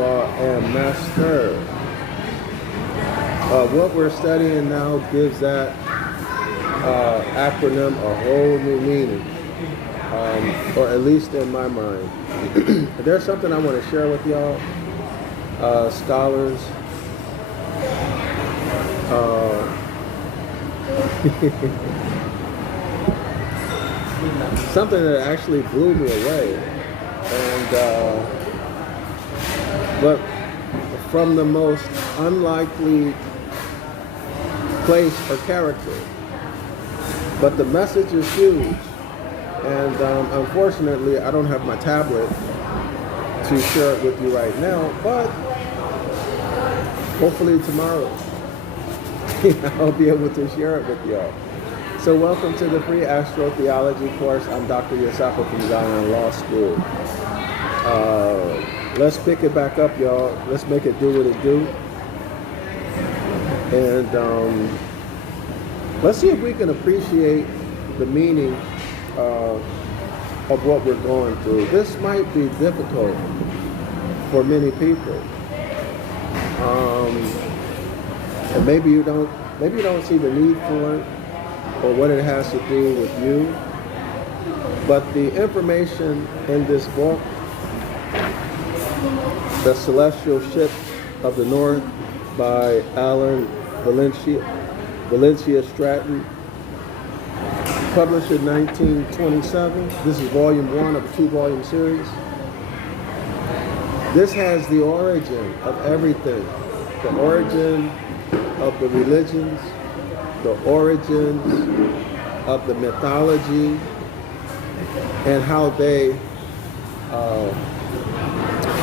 law, and master. What we're studying now gives that acronym a whole new meaning, or at least in my mind. There's something I want to share with y'all, scholars. Something that actually blew me away, and but from the most unlikely place or character, but the message is huge, and unfortunately I don't have my tablet to share it with you right now, but hopefully tomorrow I'll be able to share it with y'all. So welcome to the free astrotheology course. I'm Dr. Yasafa from Zion Law School. Let's pick it back up, y'all. Let's make it do what it do. And let's see if we can appreciate the meaning of what we're going through. This might be difficult for many people. And maybe you don't see the need for it, or what it has to do with you. But the information in this book, The Celestial Ship of the North by Alan Valencia Stratton, published in 1927. This is volume 1 of a 2-volume series. This has the origin of everything. The origin of the religions, the origins of the mythology, and how they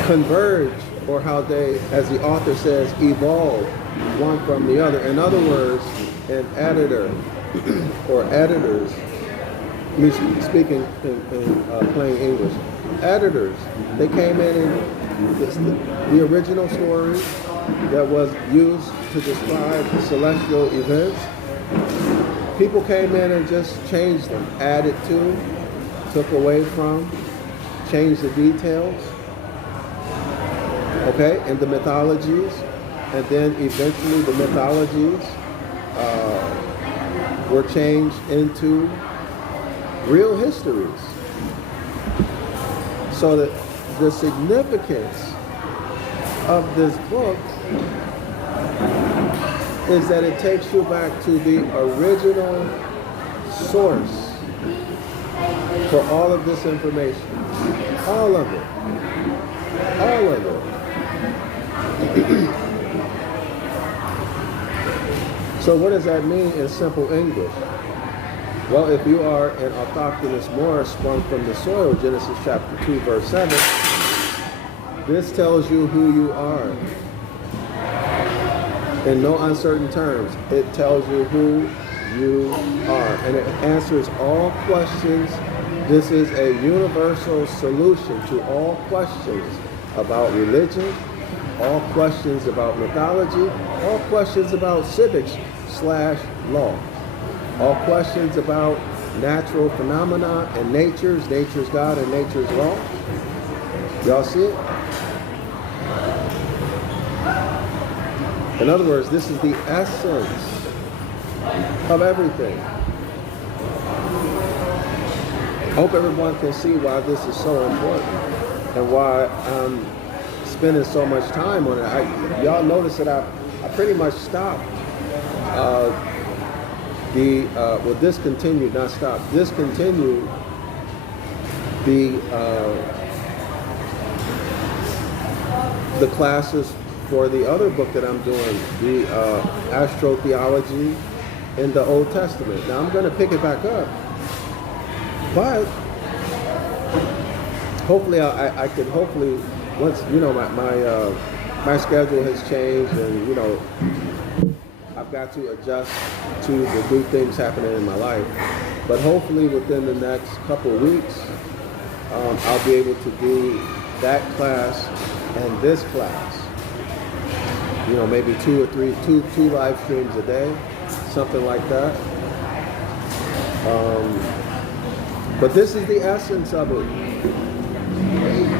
converge, or how they, as the author says, evolve one from the other. In other words, an editor or editors, me speaking in plain English, editors, they came in and the original story that was used to describe celestial events, people came in and just changed them, added to, took away from, changed the details, okay, and the mythologies, and then eventually the mythologies were changed into real histories. So that the significance of this book is that it takes you back to the original source for all of this information. All of it. All of it. So what does that mean in simple English? Well, if you are an autochthonous Moor sprung from the soil, Genesis chapter 2, verse 7, this tells you who you are. In no uncertain terms, it tells you who you are. And it answers all questions. This is a universal solution to all questions about religion, all questions about mythology, all questions about civics/law, all questions about natural phenomena and nature's God and nature's law. Y'all see it? In other words, this is the essence of everything. I hope everyone can see why this is so important and why I'm spending so much time on it. Y'all notice that I pretty much stopped discontinued the classes for the other book that I'm doing, the astrotheology in the Old Testament. Now I'm going to pick it back up, but hopefully I can once my schedule has changed, and I've got to adjust to the new things happening in my life. But hopefully within the next couple of weeks, I'll be able to do that class and this class. Maybe two live streams a day, something like that. But this is the essence of it.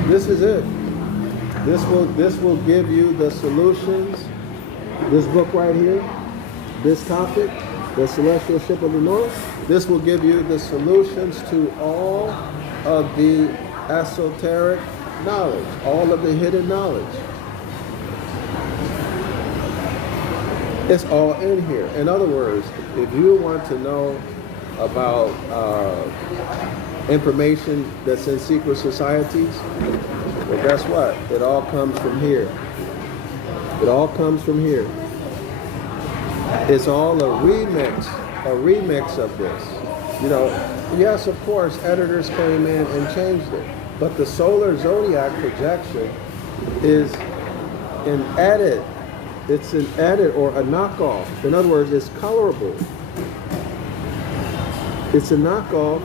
This is it. This will give you the solutions. This book right here, this topic, the celestial ship of the north, this will give you the solutions to all of the esoteric knowledge, all of the hidden knowledge. It's all in here. In other words, if you want to know about information that's in secret societies, well, guess what? It all comes from here. It all comes from here. It's all a remix of this. You know, yes, of course, editors came in and changed it, but the solar zodiac projection is an edit. It's an edit or a knockoff. In other words, it's colorable. It's a knockoff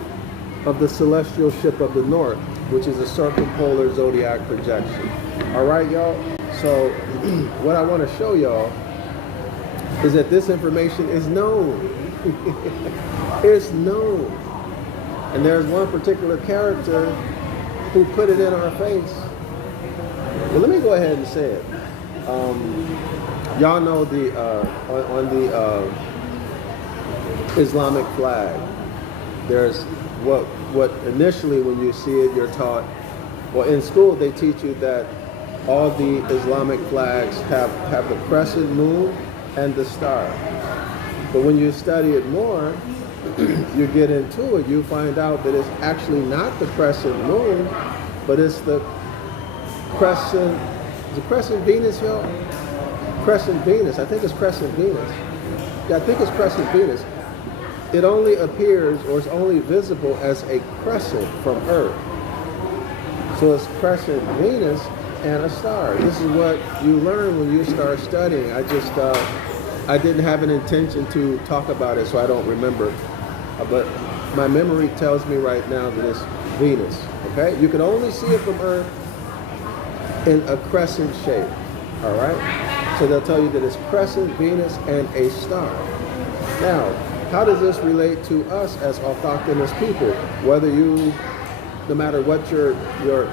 of the celestial ship of the north, which is a circumpolar zodiac projection. All right, y'all? So what I want to show y'all is that this information is known. It's known. And there's one particular character who put it in our face. Well, let me go ahead and say it. Y'all know the on the Islamic flag, there's what initially when you see it, you're taught, well, in school they teach you that all the Islamic flags have the crescent moon and the star. But when you study it more, you get into it, you find out that it's actually not the crescent moon, but it's the crescent, is it crescent Venus, y'all? Crescent Venus, I think it's crescent Venus. Yeah, I think it's crescent Venus. It only appears, or it's only visible as a crescent from Earth. So it's crescent Venus and a star. This is what you learn when you start studying. I didn't have an intention to talk about it, so I don't remember. But my memory tells me right now that it's Venus, okay? You can only see it from Earth in a crescent shape, all right? So they'll tell you that it's crescent, Venus, and a star. Now, how does this relate to us as autochthonous people? Whether you, no matter what your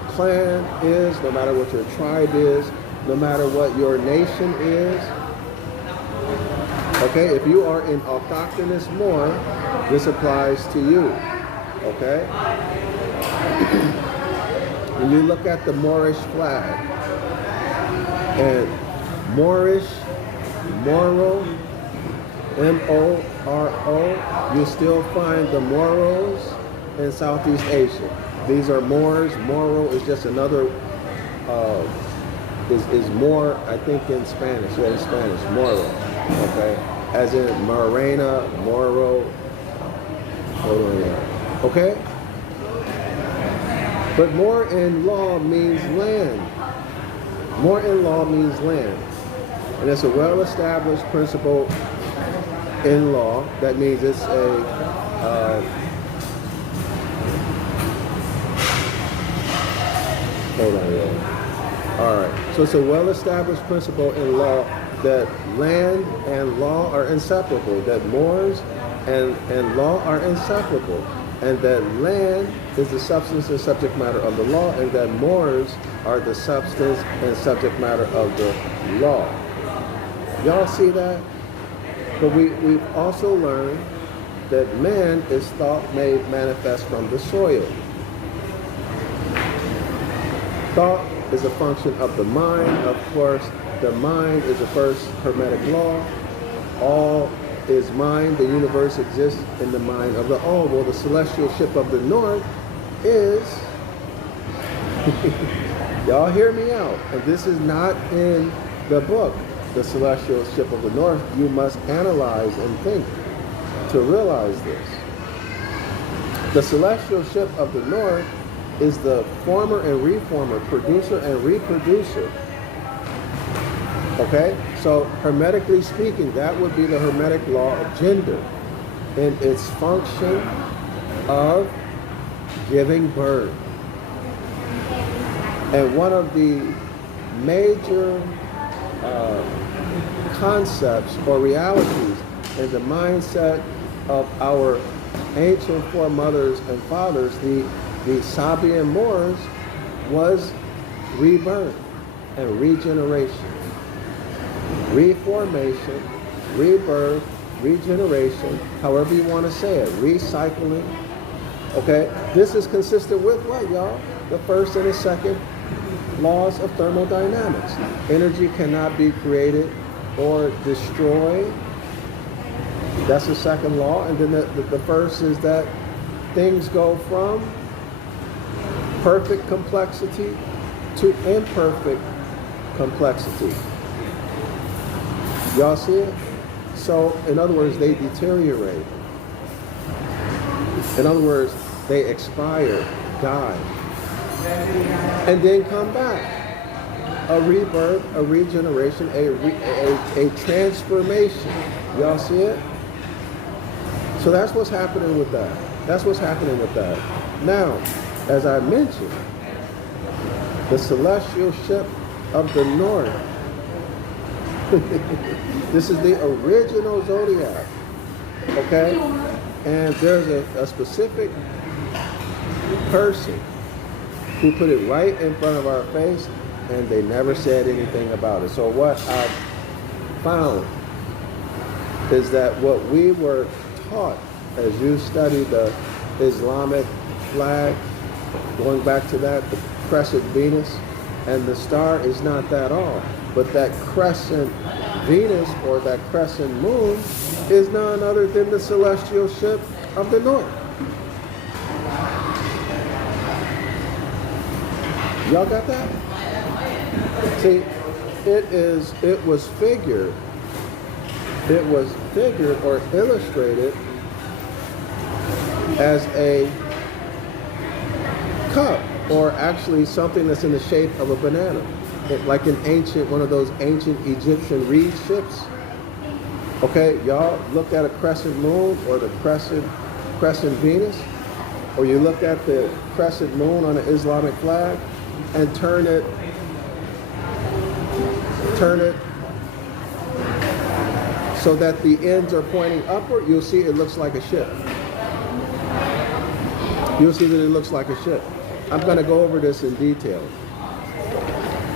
clan is, no matter what your tribe is, no matter what your nation is, okay, if you are in autochthonous Moor, this applies to you, okay? When you look at the Moorish flag, and Moorish, Moro, M-O-R-O, you still find the Moros in Southeast Asia. These are Moors. Moro is just another, is more, I think, in Spanish. Yeah, in Spanish, Moro, okay? As in Morena, Moro, okay? But Moor in law means land. Moor in law means land. And it's a well-established principle in law. That means it's a hold on, y'all. All right. So it's a well-established principle in law that land and law are inseparable. That Moors and law are inseparable, and that land is the substance and subject matter of the law, and that Moors are the substance and subject matter of the law. Y'all see that? But we've also learned that man is thought made manifest from the soil. Thought is a function of the mind. Of course, the mind is the first Hermetic law. All is mind. The universe exists in the mind of the all. Well, the celestial ship of the north is, y'all hear me out, and this is not in the book, The Celestial Ship of the North. You must analyze and think to realize this. The celestial ship of the north is the former and reformer, producer and reproducer. Okay? So, hermetically speaking, that would be the Hermetic law of gender in its function of giving birth. And one of the major concepts or realities in the mindset of our ancient foremothers and fathers, the Sabian Moors, was rebirth. and regeneration. Reformation, rebirth, regeneration, however you want to say it, recycling. Okay, this is consistent with what, y'all? The first and the second laws of thermodynamics. Energy cannot be created or destroyed. That's the second law. And then the first is that things go from perfect complexity to imperfect complexity. Y'all see it? So, in other words, they deteriorate. In other words, they expire, die, and then come back. A rebirth, a regeneration, a transformation. Y'all see it? So that's what's happening with that. That's what's happening with that. Now, as I mentioned, the celestial ship of the north. This is the original zodiac. Okay? And there's a specific person who put it right in front of our face, and they never said anything about it. So what I've found is that what we were taught as you study the Islamic flag, going back to that, the crescent Venus and the star is not that all. But that crescent Venus or that crescent moon is none other than the celestial ship of the north. Y'all got that? See, it was figured or illustrated as a cup, or actually something that's in the shape of a banana. Like one of those ancient Egyptian reed ships. Okay, y'all look at a crescent moon or the crescent Venus, or you look at the crescent moon on the Islamic flag and turn it so that the ends are pointing upward, you'll see it looks like a ship. You'll see that it looks like a ship. I'm going to go over this in detail.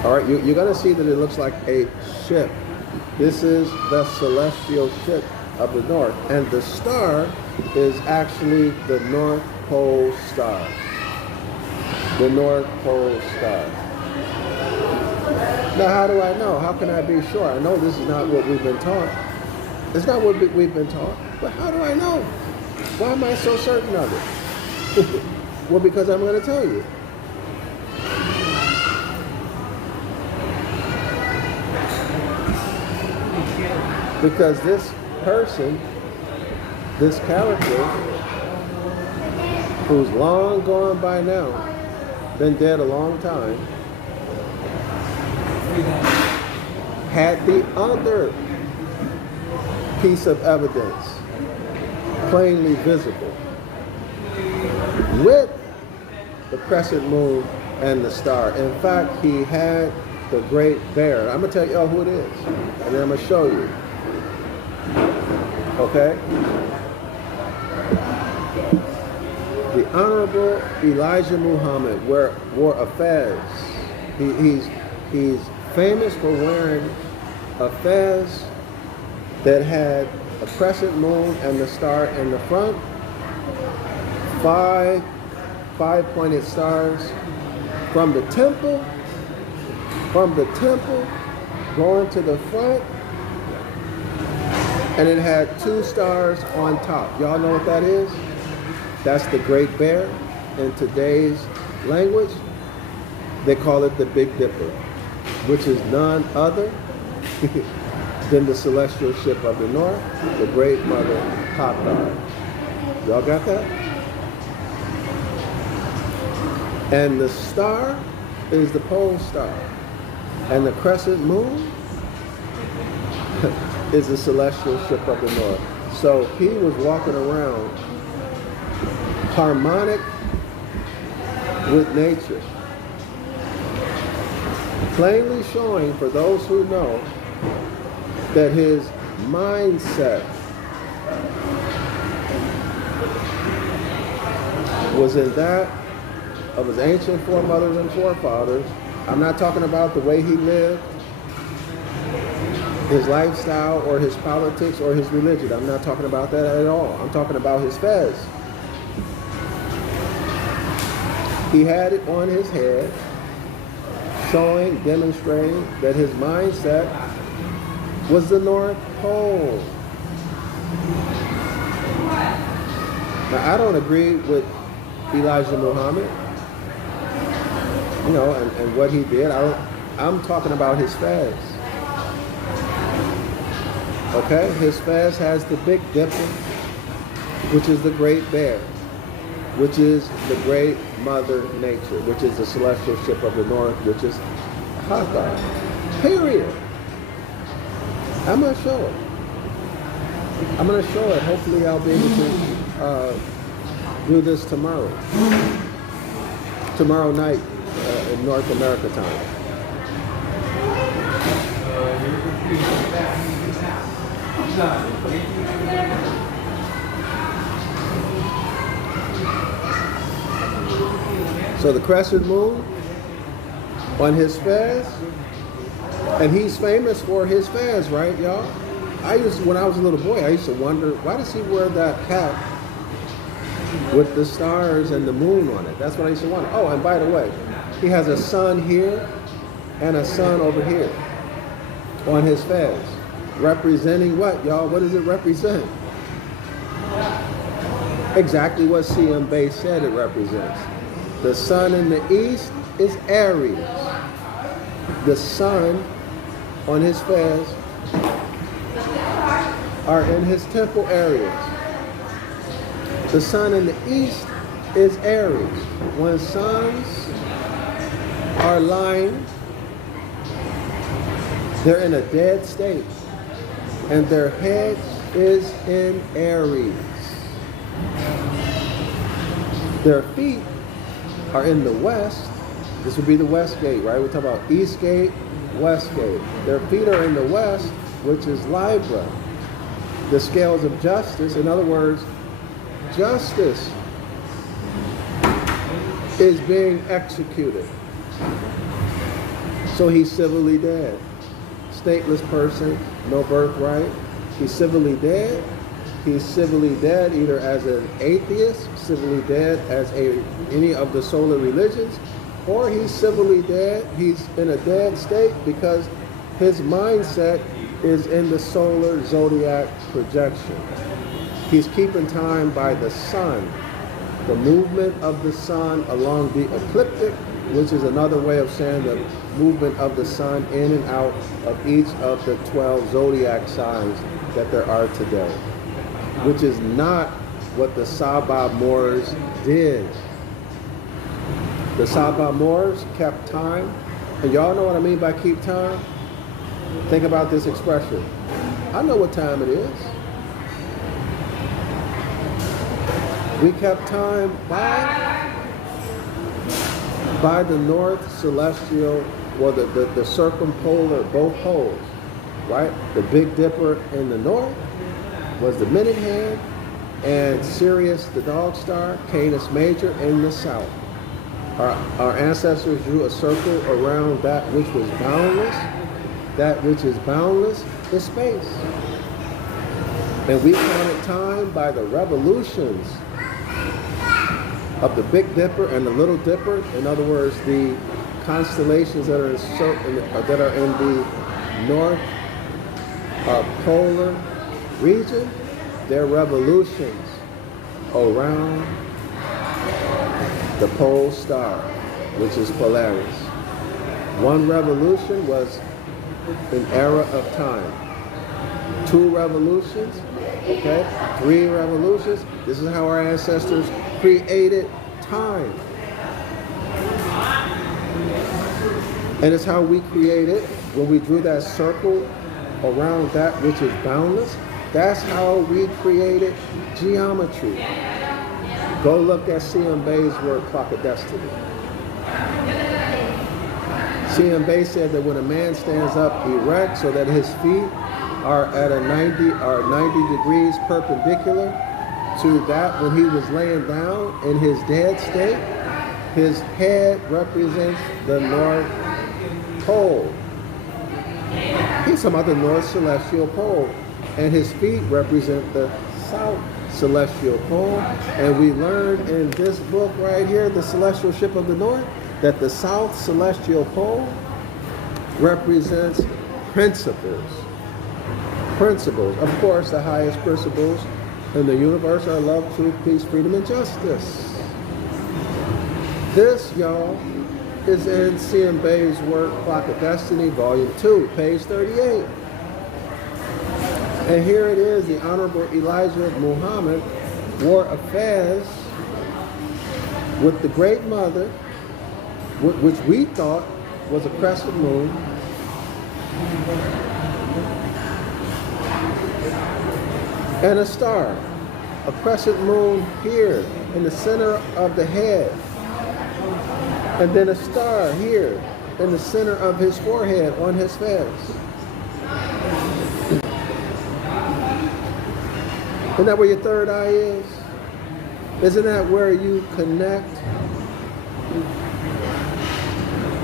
All right, you're going to see that it looks like a ship. This is the celestial ship of the north. And the star is actually the North Pole star. The North Pole star. Now, how do I know? How can I be sure? I know this is not what we've been taught. It's not what we've been taught. But how do I know? Why am I so certain of it? Well, because I'm going to tell you. Because this person, this character, who's long gone by now, been dead a long time, had the other piece of evidence plainly visible with the crescent moon and the star. In fact, he had the great bear. I'm going to tell you who it is, and then I'm going to show you. Okay? The Honorable Elijah Muhammad wore a fez. He's famous for wearing a fez that had a crescent moon and the star in the front, five pointed stars from the temple going to the front, and it had 2 stars on top. Y'all know what that is? That's the Great Bear. In today's language, they call it the Big Dipper, which is none other than the celestial ship of the north, the Great Mother Atar. Y'all got that? And the star is the pole star. And the crescent moon is the celestial ship of the north. So he was walking around harmonic with nature, plainly showing for those who know that his mindset was in that of his ancient foremothers and forefathers, I'm not talking about the way he lived, his lifestyle, or his politics, or his religion. I'm not talking about that at all. I'm talking about his fez. He had it on his head, showing, demonstrating that his mindset was the North Pole. Now, I don't agree with Elijah Muhammad, and what he did. I'm talking about his fez. Okay, his fez has the Big Dipper, which is the Great Bear, which is the Great Mother Nature, which is the celestial ship of the North, which is Hathor. Period. I'm going to show it. I'm going to show it. Hopefully I'll be able to do this tomorrow. Tomorrow night in North America time. So the crescent moon on his fez, and he's famous for his fez, right, y'all? When I was a little boy, I used to wonder, why does he wear that hat with the stars and the moon on it? That's what I used to wonder. Oh, and by the way, he has a sun here and a sun over here on his fez. Representing what, y'all? What does it represent? Exactly what CM Bay said it represents. The sun in the east is Aries. The sun on his fez are in his temple areas. The sun in the east is Aries. When suns are lying, they're in a dead state, and their head is in Aries. Their feet are in the west. This would be the west gate, right? We're talking about east gate, west gate. Their feet are in the west, which is Libra. The scales of justice, in other words, justice is being executed. So he's civilly dead. Stateless person, no birthright. He's civilly dead. He's civilly dead either as an atheist, civilly dead as any of the solar religions, or he's civilly dead. He's in a dead state because his mindset is in the solar zodiac projection. He's keeping time by the sun, the movement of the sun along the ecliptic, which is another way of saying the movement of the sun in and out of each of the 12 zodiac signs that there are today, which is not what the Saba Moors did. The Saba Moors kept time, and y'all know what I mean by keep time? Think about this expression. I know what time it is. We kept time by the north celestial, or the circumpolar, both poles, right? The Big Dipper in the north was the minute hand, and Sirius, the dog star, Canis Major in the south. Our ancestors drew a circle around that which was boundless. That which is boundless is space. And we counted time by the revolutions of the Big Dipper and the Little Dipper. In other words, the constellations that are in the north polar region, their revolutions around the pole star, which is Polaris. One revolution was an era of time. 2 revolutions, okay? 3 revolutions. This is how our ancestors created time. And it's how we created, when we drew that circle around that which is boundless, that's how we created geometry. Go look at C.M. Bay's work, Clock of Destiny. C.M. Bay said that when a man stands up erect so that his feet are at a 90 degrees perpendicular to that when he was laying down in his dead state, his head represents the North pole. He's talking about the north celestial pole. And his feet represent the south celestial pole. And we learned in this book right here, The Celestial Ship of the North, that the south celestial pole represents principles. Principles. Of course, the highest principles in the universe are love, truth, peace, freedom, and justice. This, y'all, is in C.M. Bay's work, Clock of Destiny, Volume 2, page 38. And here it is, the Honorable Elijah Muhammad wore a fez with the Great Mother, which we thought was a crescent moon, and a star, a crescent moon here in the center of the head, and then a star here in the center of his forehead on his fez. Isn't that where your third eye is? Isn't that where you connect?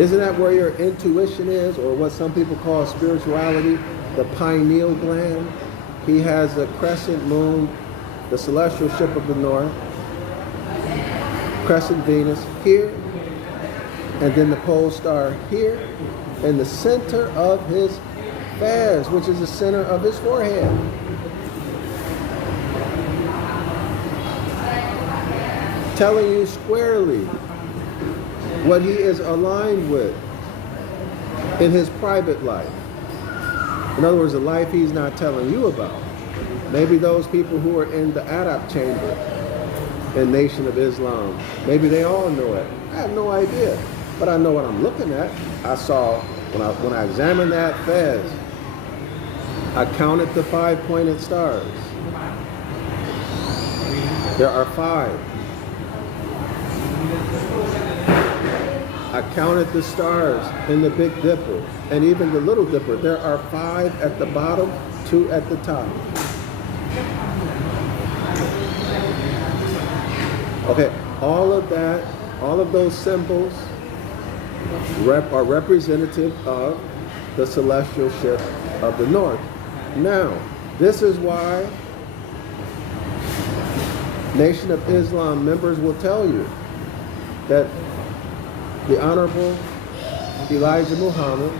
Isn't that where your intuition is, or what some people call spirituality, the pineal gland? He has a crescent moon, the celestial ship of the north, crescent Venus here, and then the pole star here, in the center of his fez, which is the center of his forehead. Telling you squarely what he is aligned with in his private life. In other words, the life he's not telling you about. Maybe those people who are in the Adab chamber in Nation of Islam, maybe they all know it. I have no idea, but I know what I'm looking at. I saw, when I examined that fez, I counted the 5 pointed stars. There are 5. I counted the stars in the Big Dipper and even the Little Dipper. There are 5 at the bottom, 2 at the top. Okay, all of that, all of those symbols are representative of the celestial ship of the north. Now, this is why Nation of Islam members will tell you that the Honorable Elijah Muhammad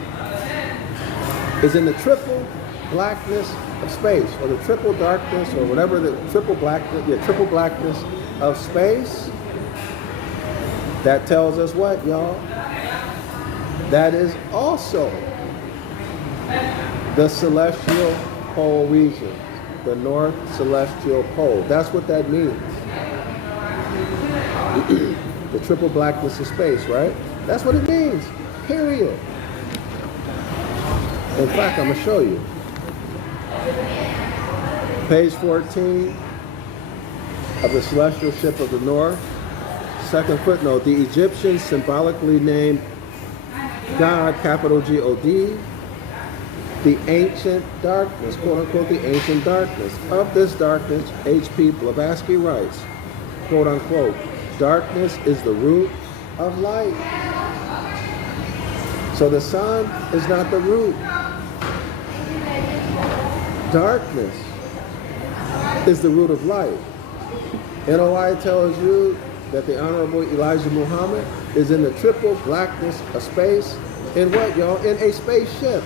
is in the triple blackness of space, or the triple darkness, or whatever, the triple blackness of space. That tells us what, y'all? That is also the celestial pole region, the north celestial pole. That's what that means. The triple blackness of space, right? That's what it means, period. In fact, I'm going to show you. Page 14 of the Celestial Ship of the North. Second footnote, the Egyptians symbolically named God, capital G-O-D, the ancient darkness, quote unquote, the ancient darkness. Of this darkness, H.P. Blavatsky writes, quote unquote, darkness is the root of light. So the sun is not the root. Darkness is the root of light. NOI tells you that the Honorable Elijah Muhammad is in the triple blackness of space. In what, y'all? In a spaceship.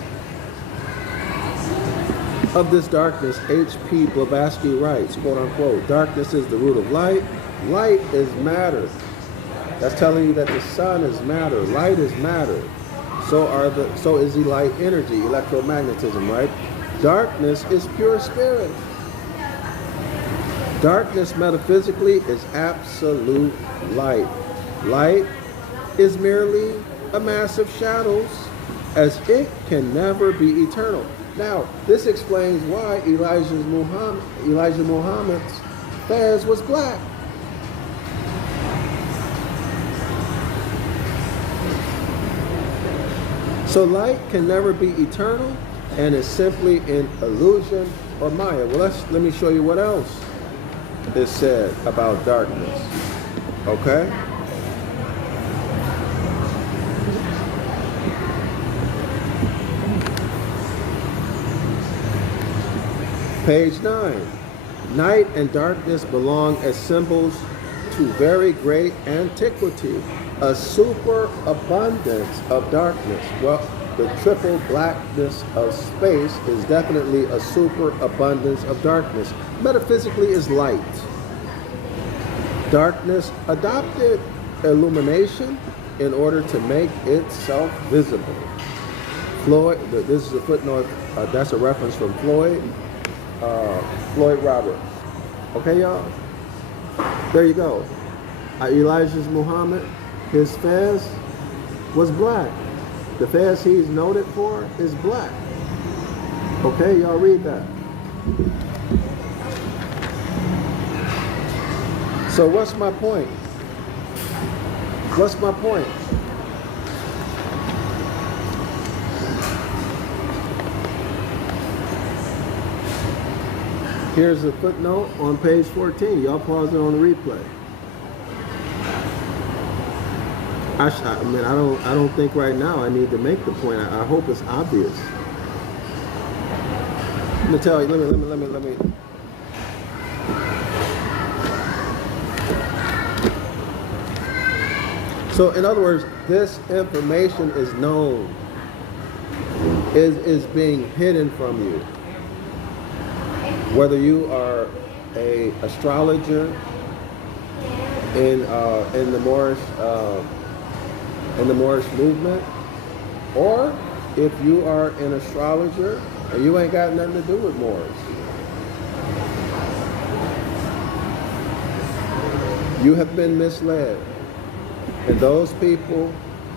Of this darkness, H.P. Blavatsky writes, quote unquote, darkness is the root of light. Light is matter. That's telling you that the sun is matter. Light is matter. So is the light energy, electromagnetism, right? Darkness is pure spirit. Darkness metaphysically is absolute light. Light is merely a mass of shadows, as it can never be eternal. Now, this explains why Elijah Muhammad's fez was black. So light can never be eternal and is simply an illusion or Maya. Well, let me show you what else is said about darkness. Okay? Page 9. Night and darkness belong as symbols to very great antiquity. A superabundance of darkness. Well, the triple blackness of space is definitely a superabundance of darkness. Metaphysically is light. Darkness adopted illumination in order to make itself visible. Floyd, this is a footnote, that's a reference from Floyd Roberts. Okay, y'all? There you go. Elijah's Muhammad, his fez was black. The fez he's noted for is black. Okay, y'all read that. So what's my point? What's my point? Here's a footnote on page 14. Y'all pause it on the replay. I don't think right now I need to make the point. I hope it's obvious. Let me tell you. Let me. So, in other words, this information is known, is being hidden from you. Whether you are a astrologer in the Moorish movement, or if you are an astrologer and you ain't got nothing to do with Moors. You have been misled. And those people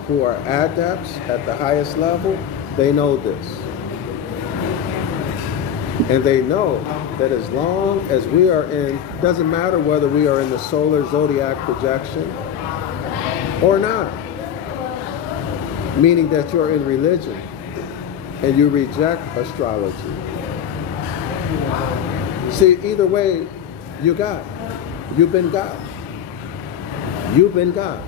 who are adepts at the highest level, they know this. And they know that as long as we are in, doesn't matter whether we are in the solar zodiac projection or not, meaning that you're in religion and you reject astrology. See, either way, you've been God. You've been God.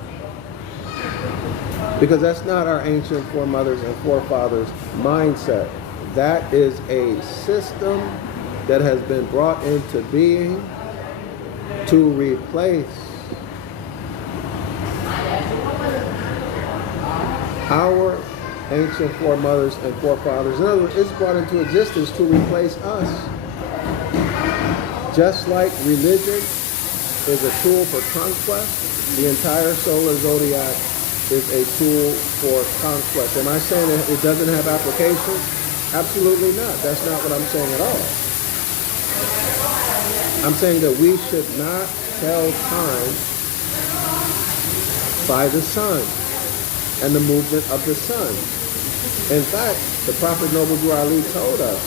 Because that's not our ancient foremothers and forefathers mindset. That is a system that has been brought into being to replace our ancient foremothers and forefathers. In other words, it's brought into existence to replace us. Just like religion is a tool for conquest, the entire solar zodiac is a tool for conquest. Am I saying that it doesn't have applications? Absolutely not. That's not what I'm saying at all. I'm saying that we should not tell time by the sun and the movement of the sun. In fact, the Prophet Noble Drew Ali told us,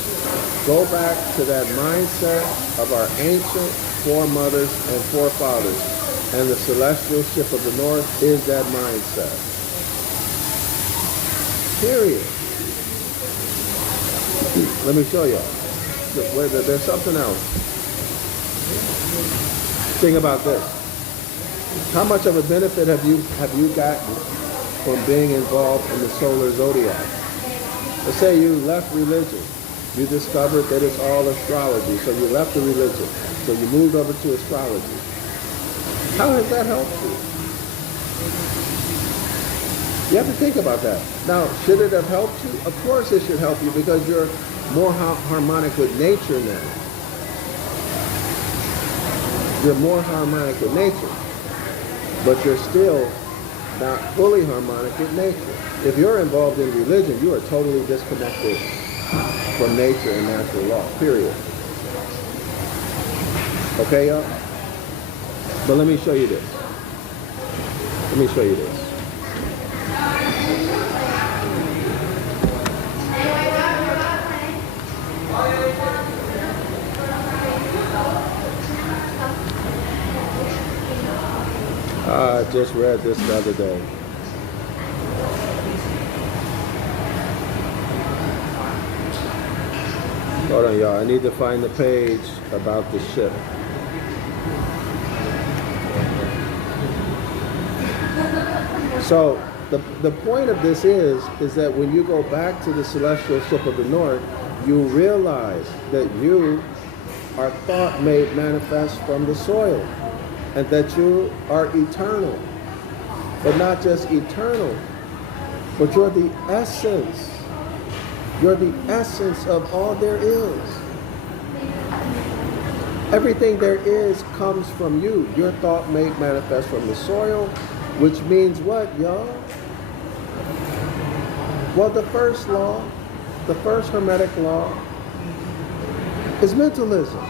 go back to that mindset of our ancient foremothers and forefathers. And the celestial ship of the north is that mindset. Period. Let me show y'all. There's something else. Think about this. How much of a benefit have you gotten from being involved in the solar zodiac? Let's say you left religion. You discovered that it's all astrology, so you left the religion. So you moved over to astrology. How has that helped you? You have to think about that. Now, should it have helped you? Of course it should help you because you're more harmonic with nature now. You're more harmonic with nature, but you're still not fully harmonic with nature. If you're involved in religion, you are totally disconnected from nature and natural law, period. Okay, y'all? But let me show you this. Let me show you this. I just read this the other day. Hold on, y'all. I need to find the page about the ship. So the point of this is that when you go back to the celestial ship of the north, you realize that you are thought made manifest from the soil, and that you are eternal. But not just eternal, but you're the essence. You're the essence of all there is. Everything there is comes from you. Your thought made manifest from the soil, which means what, y'all? Well, the first law, the first Hermetic law, is mentalism.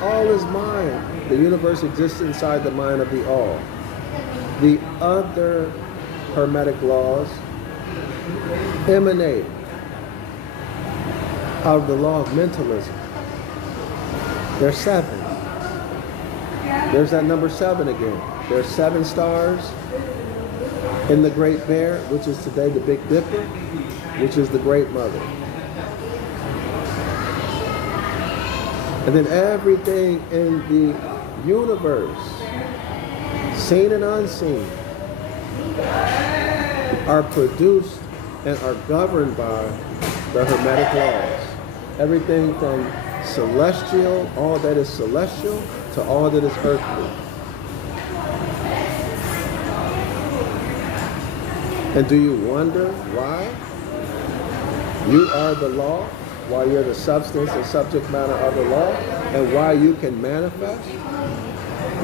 All is mind. The universe exists inside the mind of the all. The other Hermetic laws emanate out of the law of mentalism. There's 7. There's that number 7 again. There's 7 stars in the Great Bear, which is today the Big Dipper, which is the Great Mother. And then everything in the universe, seen and unseen, are produced and are governed by the Hermetic laws. Everything from celestial, all that is celestial, to all that is earthly. And do you wonder why you are the law, why you're the substance and subject matter of the law, and why you can manifest,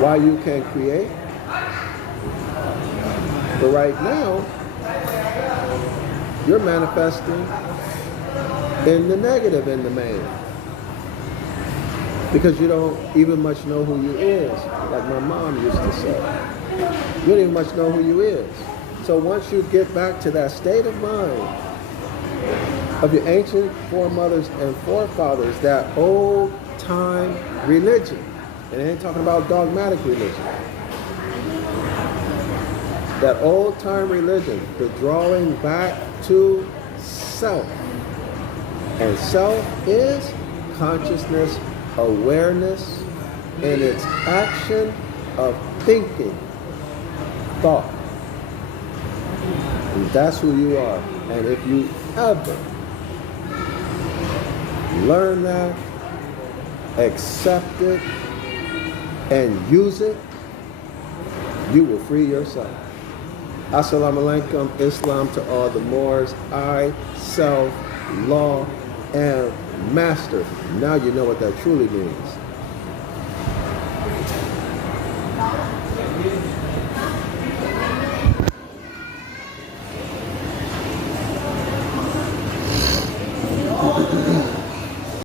why you can create? But right now, you're manifesting in the negative in the man. Because you don't even much know who you is, like my mom used to say. You don't even much know who you is. So once you get back to that state of mind of your ancient foremothers and forefathers, that old time religion, and I ain't talking about dogmatic religion, that old time religion, the drawing back to self. And self is consciousness, awareness, in its action of thinking, thought. And that's who you are. And if you ever learn that, accept it, and use it, you will free yourself. Assalamu alaikum, Islam to all the Moors. I, self, law, and master. Now you know what that truly means.